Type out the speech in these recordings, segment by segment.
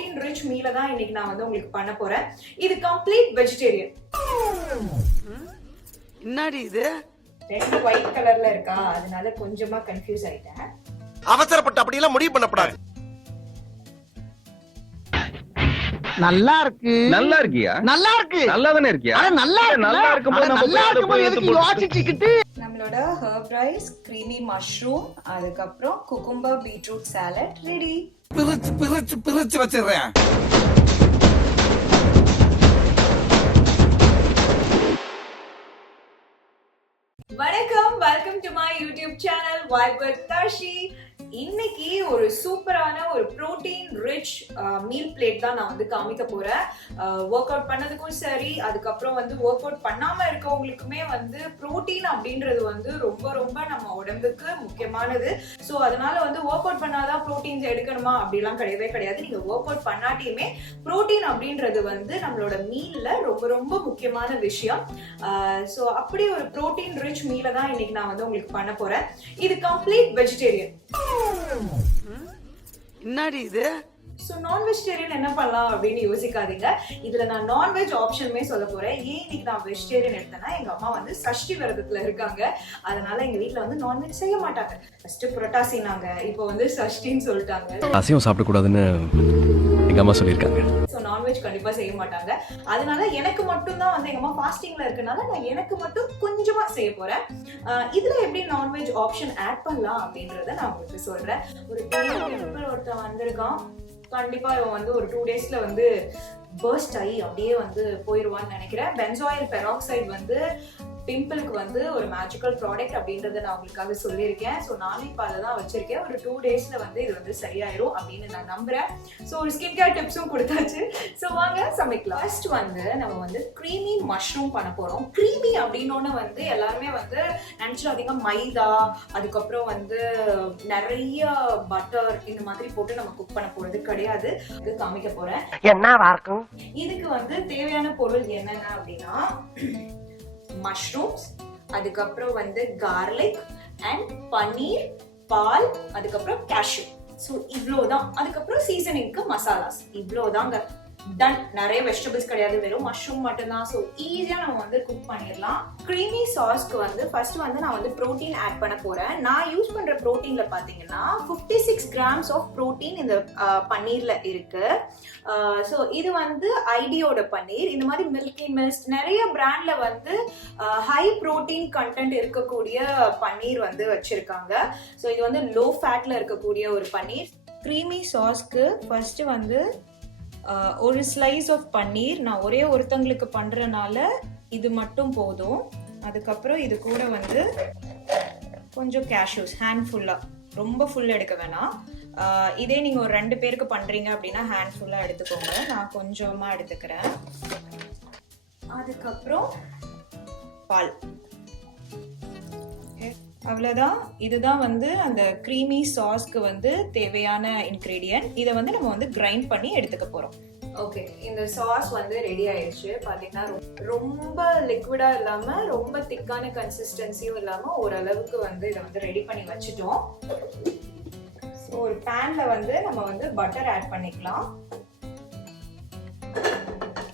Protein rich மீல தான் இன்னைக்கு நான் வந்து உங்களுக்கு பண்ண போறேன். இது கம்ப்ளீட் வெஜிடேரியன். என்னடி இது? ரெண்டு ஒயிட் கலர்ல இருக்கா, அதனால கொஞ்சமா கன்ஃபியூஸ் ஆயிட்டேன். அவசரப்பட்டு அப்படியெல்லாம் முடிவு பண்ணப்படாது. நல்லா இருக்கு. நல்லா இருக்கியா? நல்லா இருக்கு. நல்லா தானே இருக்கியா? நல்லா இருக்கு. நல்லா இருக்கும்போது நல்லா இருக்கும்போது எதுக்கு யோசிச்சுக்கிட்டு? நம்மளோட ஹர்ப் ரைஸ், கிரீமி மஷ்ரூம், அதுக்கப்புறம் குக்கும்பர் பீட்ரூட் சாலட் ரெடி. பிரிச்சு வச்சிடுறேன். வணக்கம், welcome to my YouTube channel vibe with Darshi. இன்னைக்கு ஒரு சூப்பரான ஒரு புரோட்டீன் ரிச் மீல் பிளேட் தான் நான் வந்து காமிக்க போறேன். ஒர்க் அவுட் பண்ணதுக்கும் சரி, அதுக்கப்புறம் வந்து ஒர்க் அவுட் பண்ணாம இருக்கவங்களுக்குமே வந்து புரோட்டீன் அப்படின்றது வந்து ரொம்ப ரொம்ப நம்ம உடம்புக்கு முக்கியமானது. ஸோ அதனால வந்து ஒர்க் அவுட் பண்ணாதான் புரோட்டீன்ஸ் எடுக்கணுமா அப்படிலாம் கிடையவே கிடையாது. நீங்க ஒர்க் அவுட் பண்ணாட்டியுமே புரோட்டீன் அப்படின்றது வந்து நம்மளோட மீல்ல ரொம்ப ரொம்ப முக்கியமான விஷயம். ஸோ அப்படி ஒரு புரோட்டீன் ரிச் மீலை தான் இன்னைக்கு நான் வந்து உங்களுக்கு பண்ண போறேன். இது கம்ப்ளீட் வெஜிடேரியன். என்னடி இது? ஸோ நான் வெஜிடேரியன் என்ன பண்ணலாம் அப்படின்னு யோசிக்காதீங்க. இதுல நான் நான்வெஜ் ஆப்ஷனுமே சொல்ல போறேன். ஏன் இன்னைக்கு நான் வெஜிடேரியன் எடுத்தேன்னா, எங்க அம்மா வந்து சஷ்டி விரதத்துல இருக்காங்க. அதனால எங்க வீட்டுல வந்து நான்வெஜ் செய்ய மாட்டாங்க. ஃபர்ஸ்ட் புரட்டாசினாங்க, இப்போ வந்து சஷ்டின்னு சொல்லிட்டாங்க. அசைவம் சாப்பிடக்கூடாதுன்னு எங்க அம்மா சொல்லியிருக்காங்க. ஸோ நான்வெஜ் கண்டிப்பா செய்ய மாட்டாங்க. அதனால எனக்கு மட்டும் தான் வந்து எங்க அம்மா ஃபாஸ்டிங்ல இருக்கனால நான் எனக்கு மட்டும் கொஞ்சமா செய்ய போறேன். இதுல எப்படி நான்வெஜ் ஆப்ஷன் ஆட் பண்ணலாம் அப்படின்றத நான் உங்களுக்கு சொல்றேன். ஒரு ஒருத்தன் வந்திருக்கான். கண்டிப்பா இவன் வந்து ஒரு 2 daysல வந்து பர்ஸ்ட் ஆகி அப்படியே வந்து போயிடுவான்னு நினைக்கிறேன். பென்சாயில் பெராக்சைடு வந்து பிம்பிளுக்கு வந்து ஒரு மேஜிக்கல் ப்ராடக்ட் அப்படின்றத நான் உங்களுக்காக சொல்லியிருக்கேன். ஸோ நானும் இப்போ அதை தான் வச்சிருக்கேன். ஒரு 2 daysல வந்து இது வந்து சரியாயிரும் அப்படின்னு நான் நம்புறேன். ஸோ ஒரு ஸ்கின் கேர் டிப்ஸும் கொடுத்தாச்சு. ஸோ வாங்க சமைக்கலாம். ஃபர்ஸ்ட் வந்து நம்ம வந்து க்ரீமி மஷ்ரூம் பண்ண போறோம். க்ரீமி அப்படின்னோன்னு வந்து எல்லாருமே வந்து நினைச்சிடாதீங்க மைதா, அதுக்கப்புறம் வந்து நிறைய பட்டர் இந்த மாதிரி போட்டு நம்ம குக் பண்ண போறது கிடையாது. இது காமிக்க போறேன். என்னவா இருக்கும்? இதுக்கு வந்து தேவையான பொருள் என்னென்ன அப்படின்னா, மஷ்ரூம்ஸ், அதுக்கப்புறம் வந்து கார்லிக் அண்ட் பன்னீர், பால், அதுக்கப்புறம் கேஷ்யூ. ஸோ இவ்வளோதான். அதுக்கப்புறம் சீசனிங்க்கு மசாலாஸ். இவ்வளோதாங்க. டன். நிறைய வெஜிடபிள்ஸ் கிடையாது, வெறும் மஷ்ரூம் மட்டும்தான். ஸோ ஈஸியா நம்ம வந்து குக் பண்ணிடலாம். க்ரீமி சாஸ்க்கு வந்து ஃபர்ஸ்ட் வந்து நான் வந்து ப்ரோட்டீன் ஆட் பண்ண போறேன். நான் யூஸ் பண்ற ப்ரோட்டீன்ல பாத்தீங்கன்னா 56 grams ஆஃப் ப்ரோட்டீன் இந்த பன்னீர்ல இருக்கு. ஸோ இது வந்து ஐடியோட பன்னீர். இந்த மாதிரி மில்கி மிஸ்ட் நிறைய பிராண்ட்ல வந்து ஹை ப்ரோட்டீன் கண்டென்ட் இருக்கக்கூடிய பன்னீர் வந்து வச்சிருக்காங்க. ஸோ இது வந்து லோ ஃபேட்ல இருக்கக்கூடிய ஒரு பன்னீர். க்ரீமி சாஸ்க்கு ஃபர்ஸ்ட் வந்து ஒரு ஸ்லைஸ் ஆஃப் பன்னீர். நான் ஒரே ஒருத்தங்களுக்கு பண்றனால இது மட்டும் போதும். அதுக்கப்புறம் இது கூட வந்து கொஞ்சம் கேஷ்யூஸ் ஹேண்ட்ஃபுல்லா, ரொம்ப ஃபுல் எடுக்க வேணாம். இதே நீங்க ஒரு 2 பேருக்கு பண்றீங்க அப்படின்னா ஹேண்ட் ஃபுல்லா எடுத்துக்கோங்க. நான் கொஞ்சமா எடுத்துக்கிறேன். அதுக்கப்புறம் பால். அவ்வளவுதான். இதுதான் வந்து அந்த க்ரீமி சாஸ்க்கு வந்து தேவையான இன்கிரீடியன்ட். இதை வந்து நம்ம வந்து கிரைண்ட் பண்ணி எடுத்துக்க போறோம். ஓகே, இந்த சாஸ் வந்து ரெடி ஆயிடுச்சு. பாத்தீங்கன்னா ரொம்ப லிக்விடா இல்லாம ரொம்ப திக்கான கன்சிஸ்டன்சியும் இல்லாம ஓரளவுக்கு வந்து இதை வந்து ரெடி பண்ணி வச்சுட்டோம். ஸோ ஒரு பேன்ல வந்து நம்ம வந்து பட்டர் ஆட் பண்ணிக்கலாம்.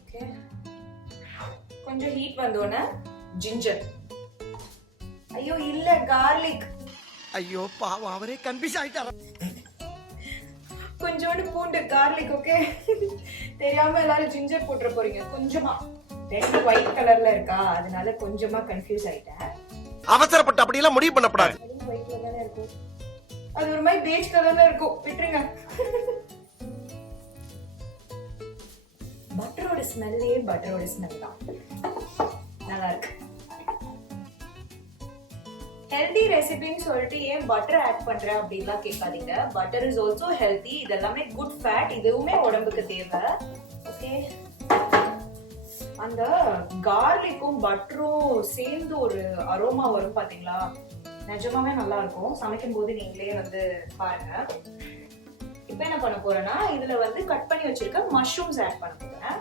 ஓகே, கொஞ்சம் ஹீட் வந்தோடனே ஜிஞ்சர். ஐயோ இல்ல, கார்லிக். ஐயோ பாவம், அவரே கன்ஃபியூஸ் ஆயிட்டாரு. கொஞ்சோண்டு பூண்டு, கார்லிக். ஓகே, தெரியாம எல்லாரும் ஜிஞ்சர் போட்டுற போறீங்க. கொஞ்சமா. ரெண்டு ஒயிட் கலர்ல இருக்கா, அதனால கொஞ்சமா கன்ஃபியூஸ் ஆயிட்டேன். அவசரப்பட்டு அப்படியெல்லாம் முடிவு பண்ணப்படாது. ஒயிட்ல தானே இருக்கும், அது ஒரு மாதிரி பேஜ் கலர்ல இருக்கும், விட்டுருங்க. பட்டரோட ஸ்மெல்லே பட்டரோட ஸ்மெல் தான். நல்லா இருக்கு. ஹெல்தி ரெசிபின்னு சொல்லிட்டு ஏன் பட்டர் ஆட் பண்ற அப்படின்லாம் கேட்காதீங்க. Butter is also healthy. இது எல்லாமே குட் ஃபேட். இதுவுமே உடம்புக்கு தேவை. ஓகே, அந்த கார்லிக்கும் பட்டரும் சேர்ந்து ஒரு அரோமா வரும் பாத்தீங்களா, நிஜமாவே நல்லா இருக்கும். சமைக்கும் போது நீங்களே வந்து பாருங்க. இப்ப என்ன பண்ண போறேன்னா, இதுல வந்து கட் பண்ணி வச்சிருக்க மஷ்ரூம்ஸ் ஆட் பண்ண போறேன்.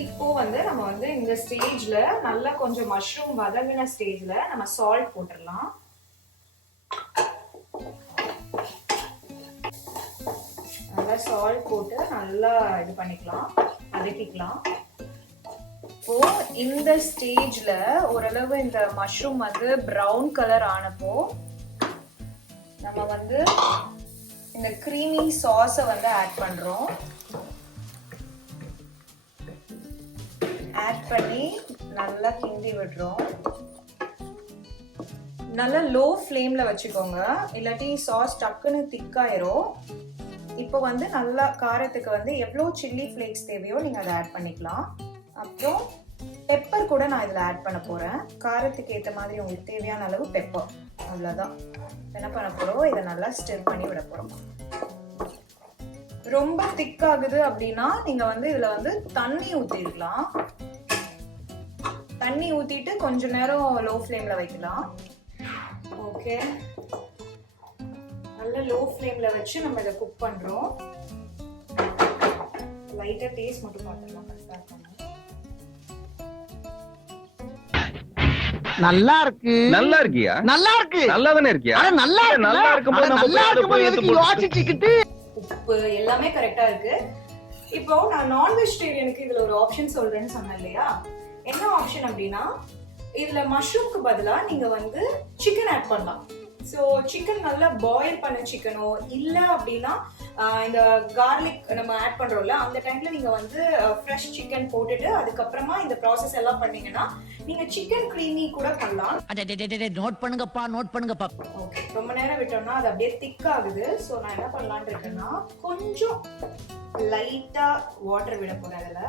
இப்போ வந்து நம்ம வந்து இந்த ஸ்டேஜ்ல நல்லா கொஞ்சம் மஷ்ரூம் வதங்கின ஸ்டேஜ்ல நம்ம சால்ட் போட்டுடலாம். நல்லா சால்ட் போட்டு நல்லா இது பண்ணிக்கலாம், வதக்கிக்கலாம். இப்போ இந்த ஸ்டேஜ்ல ஓரளவு இந்த மஷ்ரூம் வந்து பிரவுன் கலர் ஆனப்போ நம்ம வந்து இந்த கிரீமி சாஸை வந்து ஆட் பண்றோம். ஆட் பண்ணி நல்லா கிண்டி விடுறோம். நல்லா லோ ஃப்ளேம்ல வச்சுக்கோங்க, இல்லாட்டி சாஸ் டக்குன்னு திக்காயிரும். இப்போ வந்து நல்லா காரத்துக்கு வந்து எவ்வளோ சில்லி ஃப்ளேக்ஸ் தேவையோ நீங்க அதை ஆட் பண்ணிக்கலாம். அப்புறம் பெப்பர் கூட நான் இதில் ஆட் பண்ண போறேன். காரத்துக்கு ஏற்ற மாதிரி உங்களுக்கு தேவையான அளவு பெப்பர், அவ்வளோதான். என்ன பண்ண போறோம், இதை நல்லா ஸ்டிர் பண்ணி விட போறோம். ரொம்ப திக் ஆகுது அப்படின்னா நீங்க வந்து இதுல வந்து தண்ணி ஊத்திடலாம். தண்ணி ஊத்திட்டு கொஞ்ச நேரம் லோ ஃப்ளேம்ல வைக்கலாம். ஓகே, நல்ல லோ ஃப்ளேம்ல வச்சு நம்ம இதை குக் பண்றோம். லைட்டா டேஸ்ட் மட்டும் பார்த்துக்கலாம். கரெக்டா இருக்கணும். நல்லா இருக்கு. நல்லா இருக்கியா? நல்லா இருக்கு. நல்லா தானே இருக்கியா? அட நல்லா இருக்கு. நல்லா இருக்கும்போது நம்ம நல்லா போய் இருக்கும்போது எடுத்து எதுக்கு யோசிச்சுக்கிட்டு? உப்பு எல்லாமே கரெக்டா இருக்கு. இப்போ நான் நான் வெஜிடேரியனுக்கு இதுல ஒரு ஆப்ஷன் சொல்றேன்னு சொன்னேன் இல்லையா? என்ன ஆப்ஷன் அப்படின்னா, இதுல மஷ்ரூம்க்கு பதிலா நீங்க வந்து சிக்கன் ஆட் பண்ணலாம். ஸோ சிக்கன் நல்லா பாயில் பண்ண சிக்கனோ இல்லை அப்படின்னா இந்த கார்லிக் நம்ம ஆட் பண்றோம்ல, அந்த டைம்ல நீங்க வந்து ஃப்ரெஷ் சிக்கன் போட்டுட்டு அதுக்கப்புறமா இந்த ப்ராசஸ் எல்லாம் பண்ணீங்கன்னா நீங்க சிக்கன் கிரீமி கூட பண்ணலாம். நோட் பண்ணுங்கப்பா, நோட் பண்ணுங்கப்பா. ஓகே, ரொம்ப நேரம் விட்டோம்னா அது அப்படியே திக் ஆகுது. ஸோ நான் என்ன பண்ணலான்னு இருக்கேன்னா, கொஞ்சம் லைட்டா வாட்டர் விட போறேன். அதுல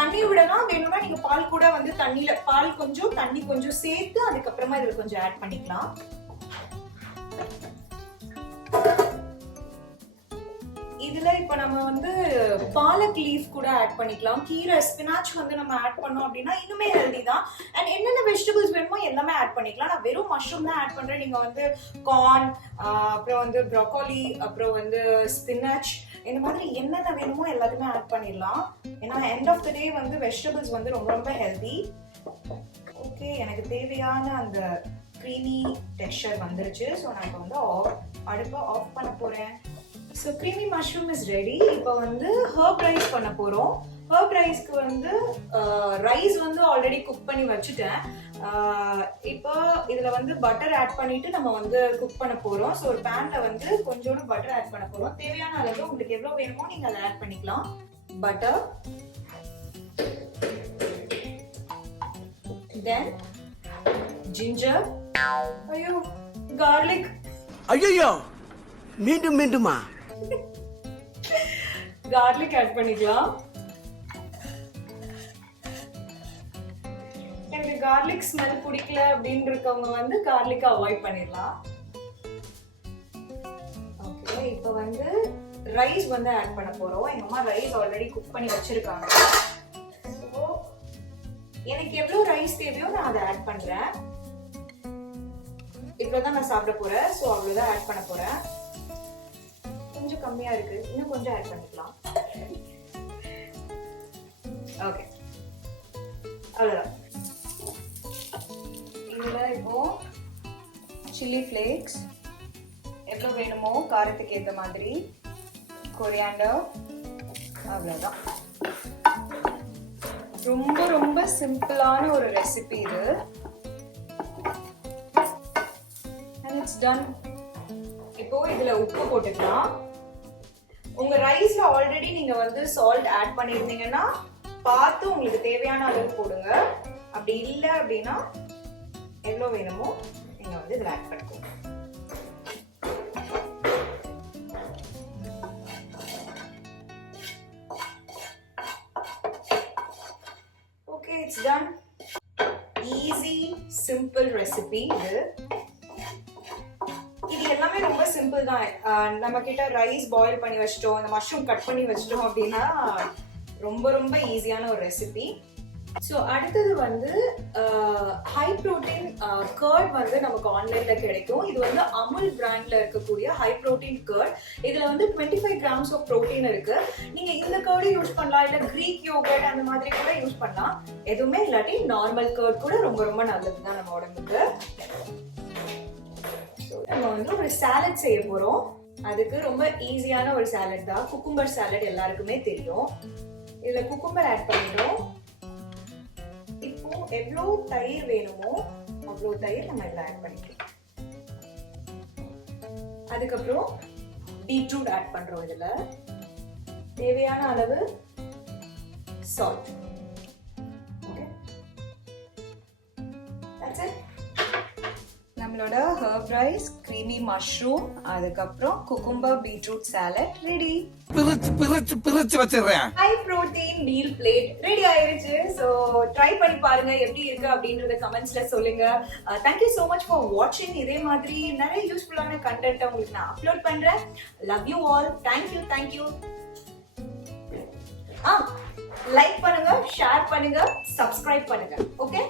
தண்ணி விடலாம், வேணும்னா நீங்க பால் கூட வந்து தண்ணியில பால் கொஞ்சம் தண்ணி கொஞ்சம் சேர்த்து அதுக்கப்புறமா இதுல கொஞ்சம் ஆட் பண்ணிக்கலாம். இதுல இப்ப நம்ம வந்து பாலக் லீஃப் கூட ஆட் பண்ணிக்கலாம். கீரை ஸ்பினாச் வந்து நம்ம ஆட் பண்ணோம் அப்படின்னா இன்னுமே ஹெல்தி தான். அண்ட் என்னென்ன வெஜிடபிள்ஸ் வேணுமோ எல்லாமே ஆட் பண்ணிக்கலாம். நான் வெறும் மஷ்ரூம் தான் ஆட் பண்றேன். நீங்க வந்து கார்ன், அப்புறம் வந்து ப்ரோக்கோலி, அப்புறம் வந்து ஸ்பினாச், இந்த மாதிரி என்னென்ன வேணுமோ எல்லாத்தையுமே ஆட் பண்ணிடலாம். ஏன்னா எண்ட் ஆஃப் த டே வந்து வெஜிடபிள்ஸ் வந்து ரொம்ப ரொம்ப ஹெல்தி. ஓகே, எனக்கு தேவையான அந்த க்ரீமி டெக்ஸ்சர் வந்துருச்சு. ஸோ நான் இப்போ வந்து அடுப்பை ஆஃப் பண்ண போறேன். So creamy mushroom is ready. இப்போ வந்து ஹர்ப் ரைஸ் பண்ண போறோம். ஹர்ப் ரைஸ்க்கு வந்து ரைஸ் வந்து ஆல்ரெடி குக் பண்ணி வச்சுட்டேன். இப்போ இதுல வந்து பட்டர் ஆட் பண்ணிட்டு நம்ம வந்து குக் பண்ண போறோம். ஸோ ஒரு பேன்ல வந்து கொஞ்சோண்டு பட்டர் ஆட் பண்ண போறோம். தேவையான அளவு உங்களுக்கு எவ்வளவு வேணுமோ நீங்க அதை ஆட் பண்ணிக்கலாம். பட்டர், தென் ஜிஞ்சர், ஐயோ கார்லிக், ஐயோ மீண்டும் மீண்டுமா கார்லிக் ஆட் பண்ணிக்கலாம். எனக்கு கார்லிக் ஸ்மெல் பிடிக்கல அப்படின்னு இருக்கவங்க வந்து கார்லிக் அவாய்ட் பண்ணிடலாம். ஓகே, இப்போ வந்து ரைஸ் வந்து ஆட் பண்ண போறோம். எங்க அம்மா ரைஸ் ஆல்ரெடி குக் பண்ணி வச்சிருக்காங்க. ஸோ எனக்கு எவ்வளவு ரைஸ் தேவையோ நான் அதை ஆட் பண்றேன். இவ்வளவுதான் நான் சாப்பிட போறேன். ஸோ அவ்வளவுதான் ஆட் பண்ண போறேன். கொஞ்சம் கம்மியா இருக்கு, இன்னும் கொஞ்சம் ஆட் பண்ணிக்கலாம். ஓகே, அவ்வளவுதான். இதுல இப்போ சில்லி ஃபிளேக்ஸ் எவ்வளவு வேணுமோ காரத்துக்கு ஏற்ற மாதிரி, கொரியாண்டர், அவ்வளவுதான். ரொம்ப ரொம்ப சிம்பிளான ஒரு ரெசிபி இது. and it's done. இப்போ இதுல உப்பு போட்டுக்கலாம். உங்க ரைஸ்ல ஆல்ரெடி நீங்க வந்து சால்ட் ஆட் பண்ணிருந்தீங்கன்னா பார்த்து உங்களுக்கு தேவையான அளவு போடுங்க. அப்படி இல்லை அப்படின்னா எவ்வளவு வேணுமோ நீங்க வந்து இதுல ஆட் பண்ணிக்கோங்க. Okay, it's done. Easy simple recipe இது. இது எல்லாமே ரொம்ப சிம்பிள் தான். நம்ம கிட்ட ரைஸ் பாயில் பண்ணி வச்சிட்டோம், இந்த மஷ்ரூம் கட் பண்ணி வச்சிட்டோம் அப்படின்னா ரொம்ப ரொம்ப ஈஸியான ஒரு ரெசிபி. ஸோ அடுத்தது வந்து ஹை ப்ரோட்டீன் கர்ட் வந்து நமக்கு ஆன்லைன்ல கிடைக்கும். இது வந்து அமுல் பிராண்ட்ல இருக்கக்கூடிய ஹை ப்ரோட்டீன் கர்ட். இதுல வந்து 25 கிராம்ஸ் ஆஃப் ப்ரோட்டீன் இருக்கு. நீங்க இந்த கர்டு யூஸ் பண்ணலாம், இல்ல கிரீக் யோகர்ட் அந்த மாதிரி கூட யூஸ் பண்ணலாம். எதுவுமே இல்லாட்டி நார்மல் கர்ட் கூட ரொம்ப ரொம்ப நல்லது தான் நம்ம உடம்புக்கு. நம்ம வந்து ஒரு சாலட் செய்ய போறோம். அதுக்கு ரொம்ப ஈஸியான ஒரு சாலட் தான், குக்கும்பர் சாலட். எல்லாருக்குமே தெரியும். இதுல குக்கும்பர் ஆட் பண்ணிட்டோம். இப்போ எவ்வளோ தயிர் வேணுமோ அவ்வளோ தயிர் நம்ம இதுல ஆட் பண்ணிக்கலாம். அதுக்கப்புறம் பீட்ரூட் ஆட் பண்றோம். இதுல தேவையான அளவு சால்ட். Okay, that's it. நம்மளோட ஹர்ப் ரைஸ், கிரீமி மஷ்ரூம், அதுக்கப்புறம் குக்கும்பர் பீட்ரூட் சாலட் ரெடி. பிரிச்சு வச்சிடுறேன். High protein meal plate ready ஆயிருச்சு. ஸோ ட்ரை பண்ணி பாருங்க எப்படி இருக்கு அப்படின்றத கமெண்ட்ஸ்ல சொல்லுங்க. தேங்க்யூ ஸோ மச் ஃபார் வாட்சிங். இதே மாதிரி நிறைய யூஸ்ஃபுல்லான கண்டென்ட் உங்களுக்கு நான் அப்லோட் பண்றேன். Love you all. Thank you. Like பண்ணுங்க, ஷேர் பண்ணுங்க, சப்ஸ்கிரைப் பண்ணுங்க. ஓகே.